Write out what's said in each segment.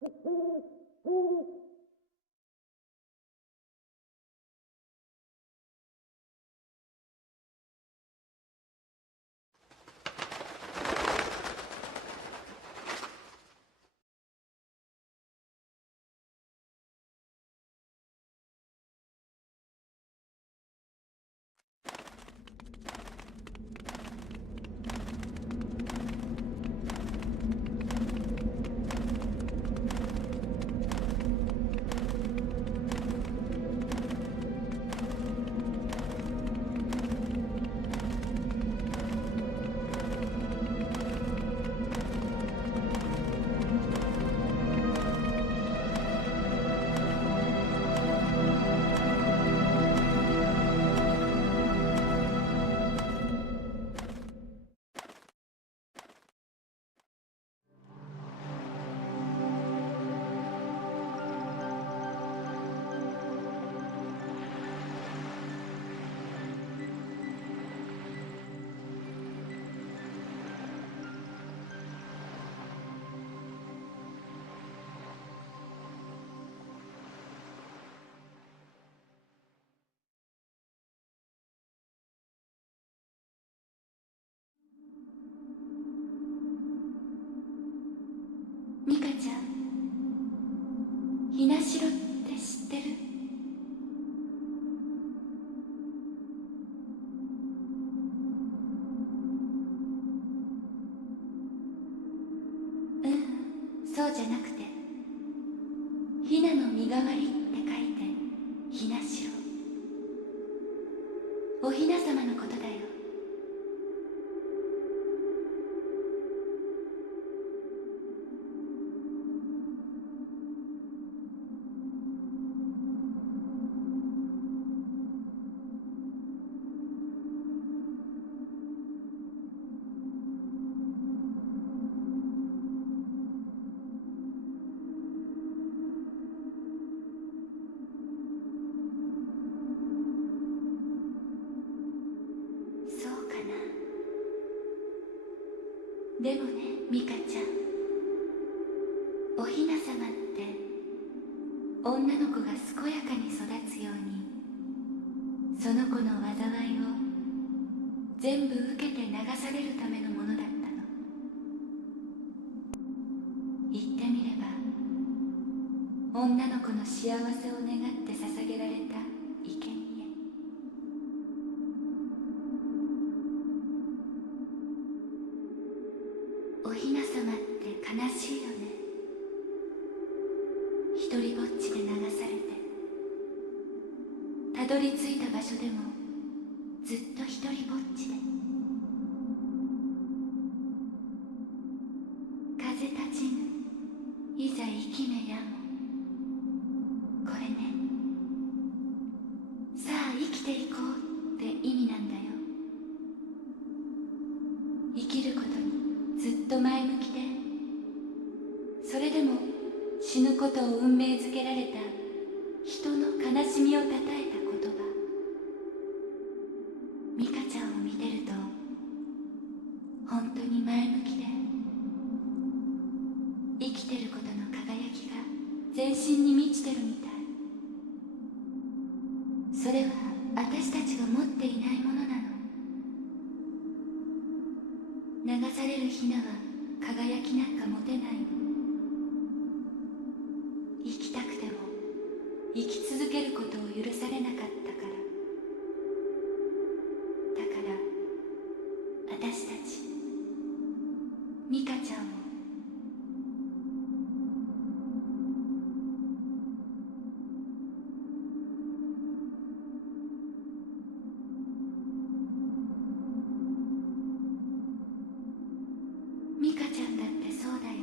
ミカちゃん、ひなしろって知ってる？そうじゃなくて、ひなの身代わりって書いてひなしろ。おひなさまのことだよ。そうかな。でもね、ミカちゃん、おひなさまって女の子が健やかに育つように、その子の災いを全部受けて流されるためのものだったの。言ってみれば、女の子の幸せを願って捧げられた生贄。おひなさまって悲しいよね。一人ぼっちで流されて、たどり着いた場所でもずっと一人ぼっちで。風立ちぬ、いざ生きめやも。これね、さあ生きていこうって意味なんだよ。生きることにずっと前向きで、それでも死ぬことを運命づけられた人の悲しみをたたえた言葉。ミカちゃんを見てると本当に前向きで、生きてることの輝きが全身に満ちてるみたい。それは私たちが持っていないものなの。流されるヒナは輝きなんか持てないの。生きたくても生き続けることを許されなかったから。だから私たち、ミカちゃんをミカちゃんだってそうだよ。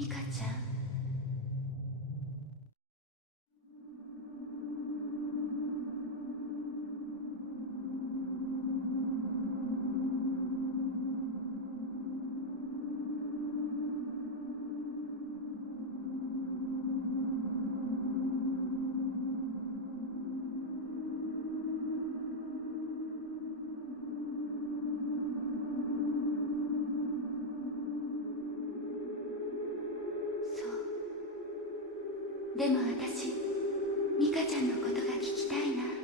ミカちゃん。そうでも私ミカちゃんのことが聞きたいな。